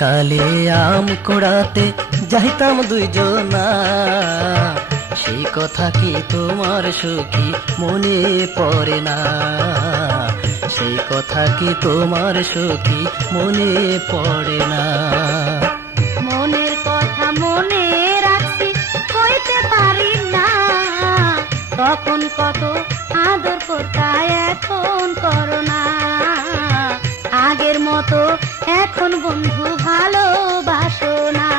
কালে আম কুড়াতে যাইতাম দুইজনা, সেই কথা কি তোমার সখী মনে পড়ে না? সেই কথা কি তোমার সখী মনে পড়ে না? মনের কথা মনে রাখছি কইতে পারি না, তখন কত আদর করতা এখন করো না। আগের মতো এখন বন্ধু ভালোবাসো না।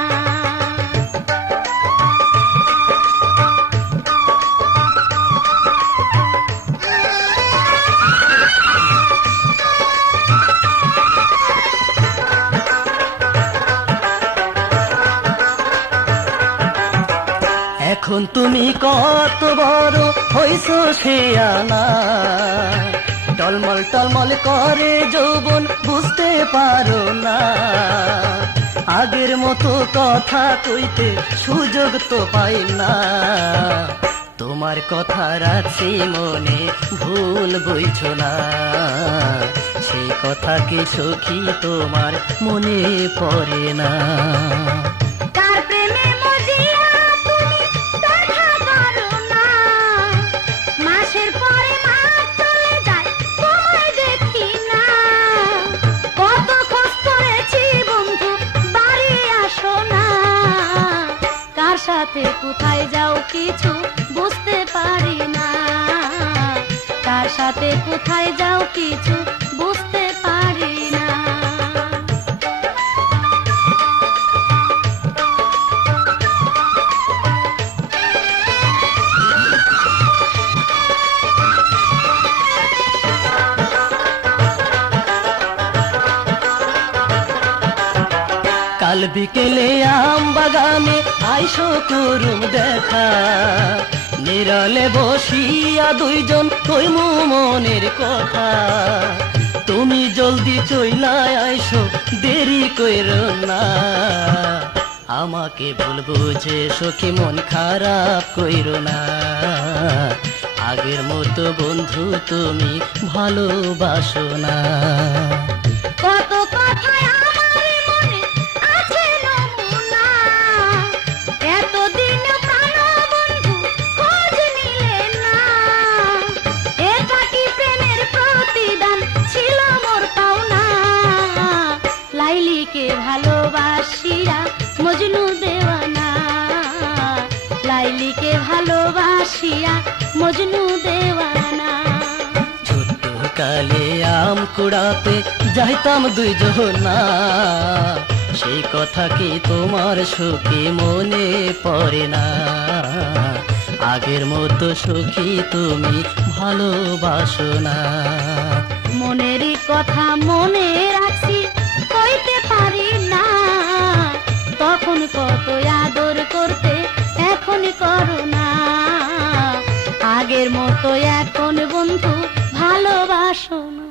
এখন তুমি কত বড় হইছো সে আনা, টলমল টলমল করে যৌবন বুঝতে পারো না। আগের মতো কথা কইতে সুযোগ তো পাই না, তোমার কথা রাখছি মনে ভুল বইছো না। সেই কথা কি সখী তোমার মনে পড়ে না? কার প্রেমে মজিয়া তুমি দেখা করো না, মাসের পরে মাস চলে যায় তোমায় দেখি না। কত খোঁজ করেছি বন্ধু বাড়ি আসো না, কার সাথে কোথায় যাও কিছু বুঝতে পারি না। কার সাথে কোথায় যাও কিছু বুঝতে পারি না। কাল বিকেলে আম বাগানে আইসো করুম দেখা, নিরলে বসিয়া দুইজন কইমু মনের কথা। তুমি জলদি চইলা আইসো দেরি কইরো না, আমাকে ভুল বুঝে সখী মন খারাপ কইরো না। আগের মতো বন্ধু তুমি ভালোবাসো না। কত কথায় আমার মনে আছে নমুনা, এতদিন প্রাণ বন্ধু খোঁজ নিলে না। এটা কি প্রেমের প্রতিদান ছিল মোর পাওনা? লাইলিকে ভালোবাসিয়া মজনু দেওয়ানা, লাইলিকে ভালোবাসিয়া মজনু দেওয়ানা। ছোট্ট কালে আম কুড়াতে যাইতাম দুইজনা, সেই কথা কি তোমার সখী মনে পড়ে না? আগের মতো সখী তুমি ভালোবাসো না। মনেরই কথা মনে রাখছি কইতে পারি না, তখন কত আদর করতে এখন করো না। আগের মতো এখন বন্ধু ভালোবাসো না।